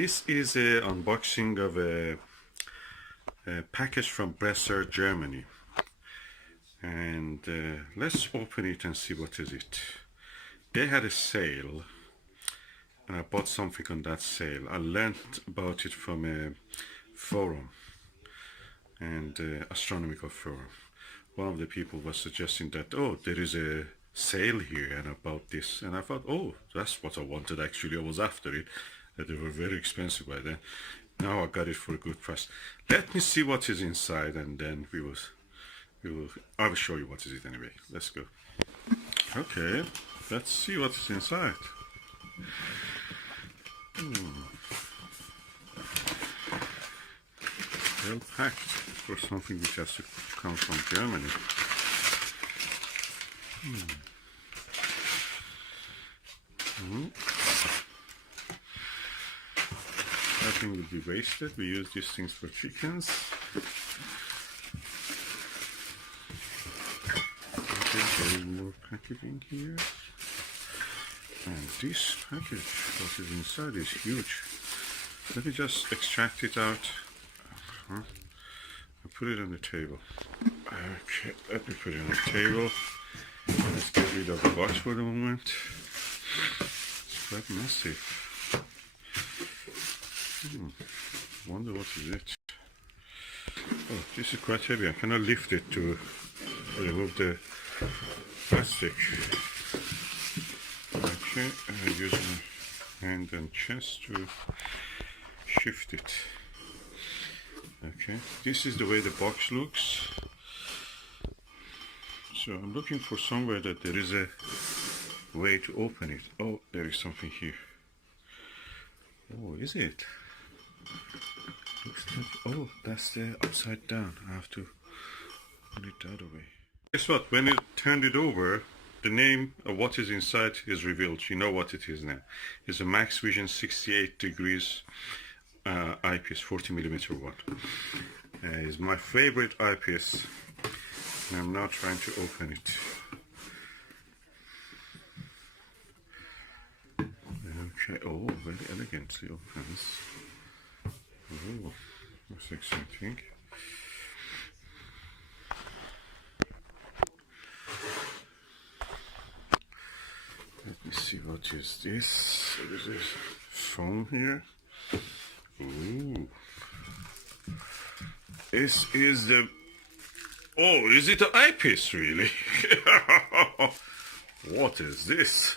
This is an unboxing of a package from Bresser, Germany. And let's open it and see what is it. They had a sale and I bought something on that sale. I learned about it from a forum, and astronomical forum. One of the people was suggesting that, oh, there is a sale here and about this, and I thought, oh, that's what I wanted. Actually, I was after it. They were very expensive by then. Now I got it for a good price. Let me see what is inside, and then I will show you what is it anyway. Let's go. Okay, let's see what is inside. Well packed for something which has to come from Germany. Nothing would be wasted. We use these things for chickens. Okay, there is more packaging here. And this package, what is inside, is huge. Let me just extract it out. I'll put it on the table. Okay, let me put it on the table. Let's get rid of the box for the moment. It's quite massive. Wonder what is it. Oh, this is quite heavy. I cannot lift it to remove the plastic. Okay, I use my hand and chest to shift it. Okay, this is the way the box looks. So I'm looking for somewhere that there is a way to open it. Oh, there is something here. Oh, is it? Looks like, oh, that's the upside down. I have to put it the other way. Guess what? When it turned it over, the name of what is inside is revealed. You know what it is now. It's a Maxvision 68 degrees eyepiece, 40mm one. It's my favorite eyepiece, and I'm now trying to open it. Okay, oh, very elegantly opens. Oh, that's exciting. Let me see, what is this? There is a phone here. Ooh. This is the... Oh, is it an eyepiece, really? What is this?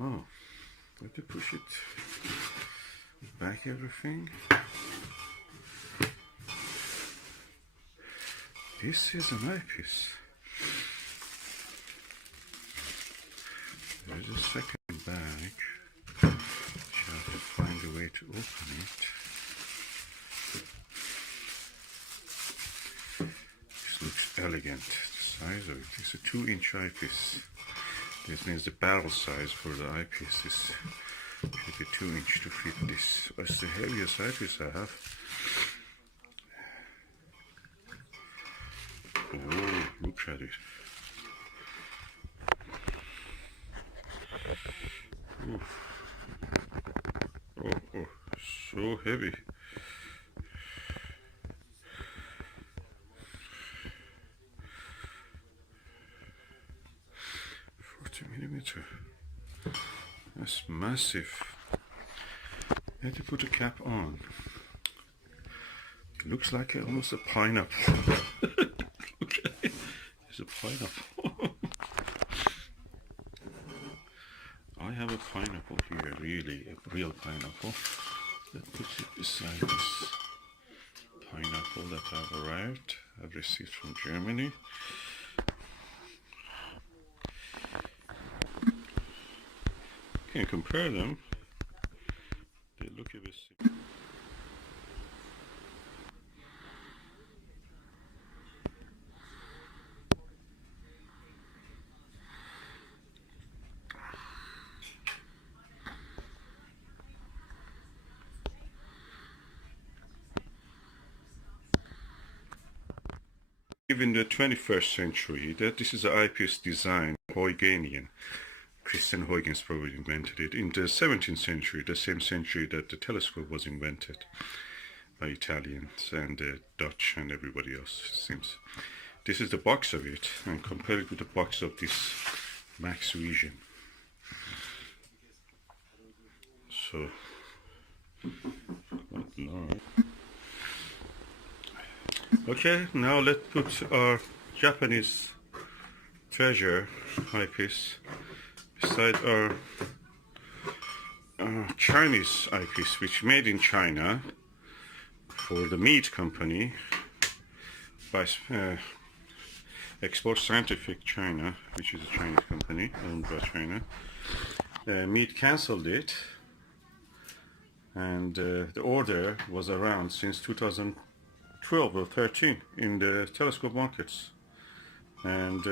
Oh, let me push it back, everything. This is an eyepiece. There's a second bag. I have to find a way to open it. This looks elegant. The size of it is a 2-inch eyepiece. This means the barrel size for the eyepiece is should be 2-inch to fit this. It's the heaviest eyepiece I have. Oh, look at it. Oof. Oh, so heavy. Millimeter. That's massive. I had to put a cap on. It looks like almost a pineapple. Look at it. It's a pineapple. I have a pineapple here, really, a real pineapple. Let's put it beside this pineapple that I've received from Germany. Can compare them. They look a bit sick. In the 21st century, that this is an eyepiece design, Huygens, Christian Huygens probably invented it in the 17th century, the same century that the telescope was invented by Italians and the Dutch and everybody else, it seems. This is the box of it, and compare it with the box of this Maxvision. So, okay, now let's put our Japanese treasure eyepiece beside our Chinese eyepiece, which made in China for the meat company by Export Scientific China, which is a Chinese company owned by China. Meat cancelled it, and the order was around since 2012 or 13 in the telescope markets. And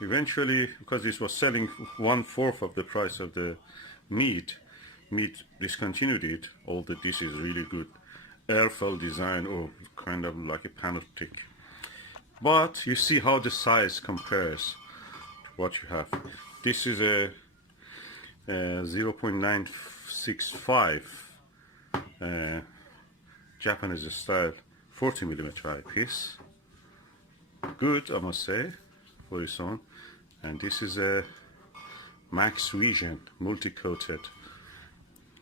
eventually, because this was selling 1/4 of the price of the meat discontinued it. Although this is really good airfoil design, or kind of like a Panoptic. But you see how the size compares to what you have. This is a 0.965 Japanese style 40mm eyepiece. Good, I must say, for its own. And this is a Maxvision multi-coated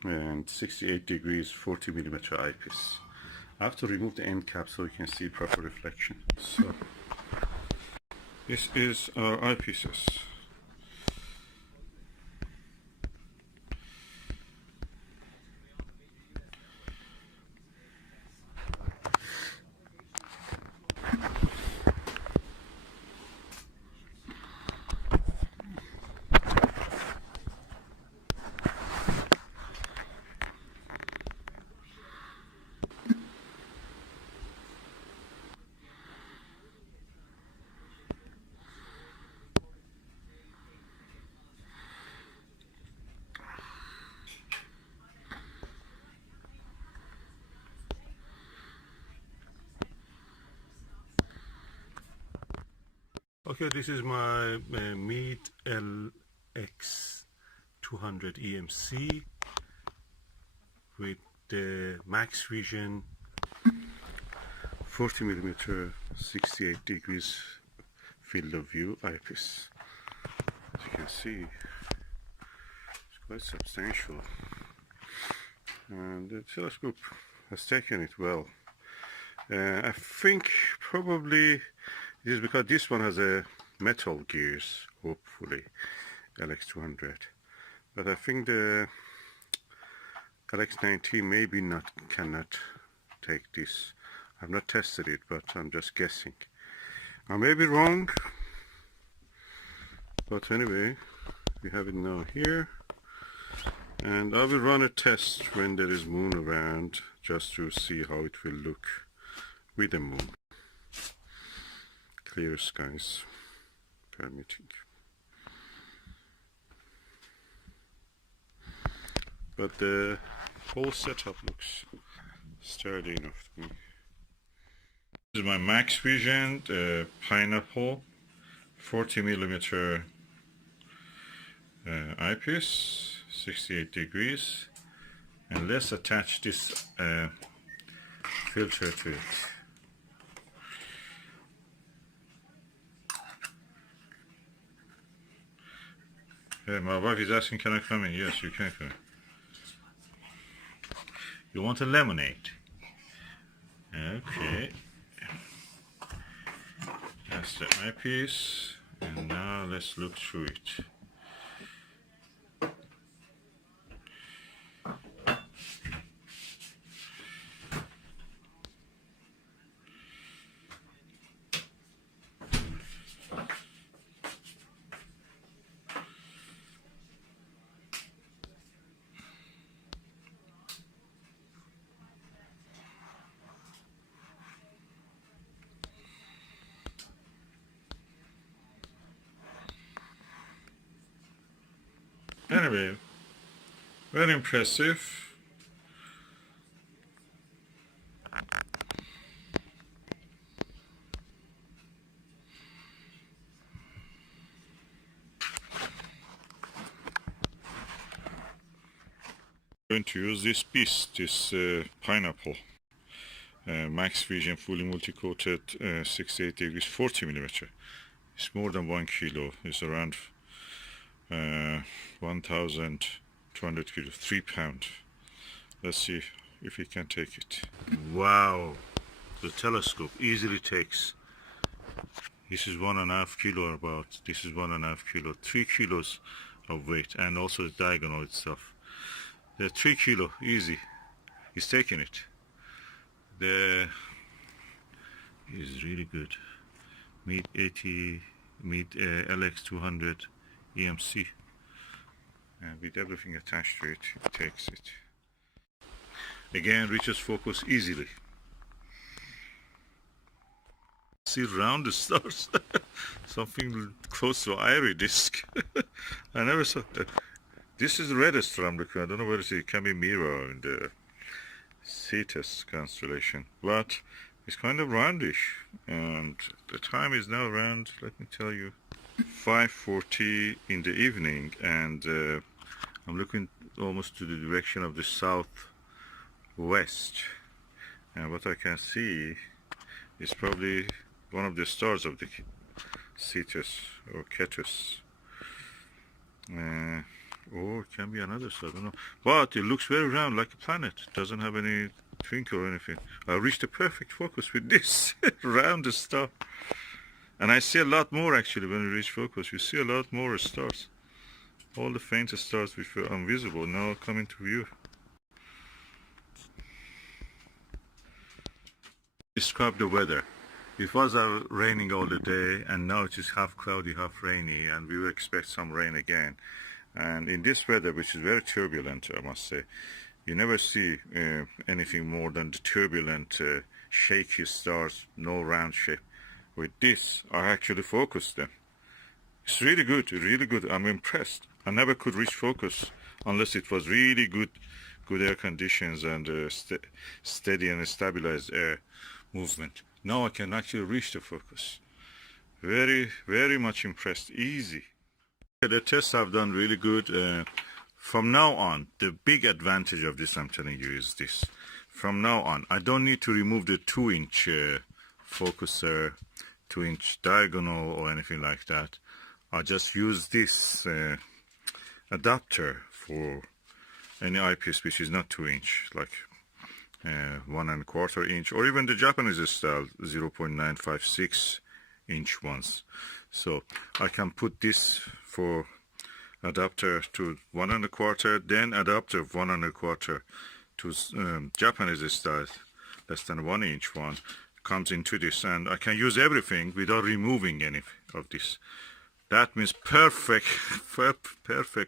and 68 degrees 40mm eyepiece. I have to remove the end cap so you can see proper reflection. So this is our eyepieces. Okay, this is my Meet LX 200 EMC with the Maxvision 40mm 68 degrees field of view eyepiece. As you can see, it's quite substantial, and the telescope has taken it well. I think probably it is because this one has a metal gears, hopefully, LX200. But I think the LX90 maybe cannot take this. I've not tested it, but I'm just guessing. I may be wrong, but anyway, we have it now here. And I will run a test when there is moon around, just to see how it will look with the moon. Clear skies permitting. But the whole setup looks sturdy enough to me. This is my Maxvision, the Pineapple 40mm eyepiece, 68 degrees. And let's attach this filter to it. My wife is asking, can I come in? Yes, you can come in. You want a lemonade? Okay. That's the eyepiece, and now let's look through it. Anyway, very impressive. Going to use this piece, this pineapple Maxvision fully multi-coated 68 degrees 40 millimeter. It's more than 1 kilo. It's around 1,200 kilos, 3 pounds. Let's see if we can take it. Wow, the telescope easily takes. This is 1.5 kilo about. This is 1.5 kilo, 3 kilos of weight, and also the diagonal itself. The 3 kilo easy. He's taking it. The is really good. Meet 80, meet LX200 EMC, and with everything attached to it, it takes it. Again, reaches focus easily. See round the stars, something close to ivory disc. I never saw that. This is the reddest from the. I don't know whether it can be mirror in the Cetus constellation, but it's kind of roundish, and the time is now around, let me tell you, 5:40 in the evening, and I'm looking almost to the direction of the southwest, and what I can see is probably one of the stars of the Cetus or Cetus. Or it can be another star, I don't know. But it looks very round, like a planet. It doesn't have any twinkle or anything. I reached the perfect focus with this round star. And I see a lot more actually when we reach focus. You see a lot more stars. All the faintest stars which were invisible now come into view. Describe the weather. It was raining all the day, and now it is half cloudy, half rainy, and we will expect some rain again. And in this weather, which is very turbulent, I must say, you never see anything more than the turbulent, shaky stars, no round shape. With this, I actually focused them. It's really good, really good. I'm impressed. I never could reach focus unless it was really good air conditions and steady and stabilized air movement. Now I can actually reach the focus. Very, very much impressed. Easy. The tests have done really good. From now on, the big advantage of this, I'm telling you, is this. From now on, I don't need to remove the 2-inch focuser, 2-inch diagonal or anything like that. I just use this adapter for any eyepiece which is not 2-inch, like 1.25 inch, or even the Japanese style 0.956 inch ones. So I can put this for adapter to 1.25, then adapter 1.25 to Japanese style, less than 1 inch one, comes into this, and I can use everything without removing any of this. That means perfect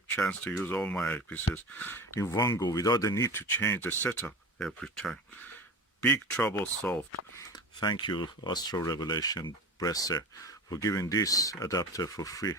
chance to use all my eyepieces in one go without the need to change the setup every time. Big trouble solved. Thank you, Astro Revelation Bresser, for giving this adapter for free.